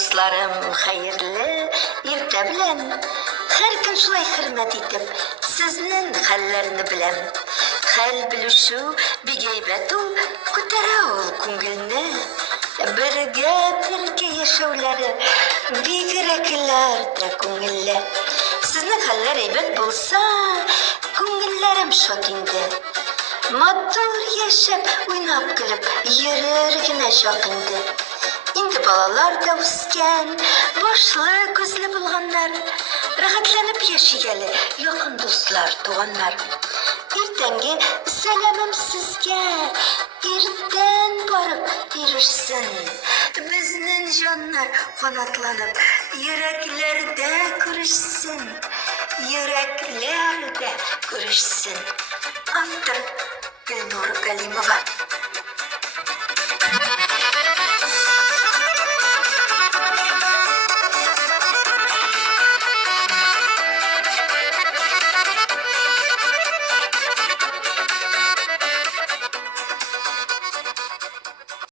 Дусларым, хәерле иртә белән. Һәр көн шулай хөрмәт итеп, сезнең хәлләрне беләм. Хәл белүшү бик әйбәт ул, күтәрә ул күңелне. Бергә бергә яшәүләре бигрәкләр дә күңелле. Сезнең хәлләр әйбәт булса, күңелләрем шат инде. Матур яшәп, уйнап көлеп, йөрер генә чак инде. Инде балалар да үскән, башлы күзле булганнар. Рәхәтләнеп яшигәле, якын дуслар, туганнар. Иртәнге сәламым сезгә, иртән барып ирешсен. Безнең җаннар канатланып, йөрәкләрдә күрешсен. Йөрәкләрдә күрешсен. Автор Гөлнур Галимова.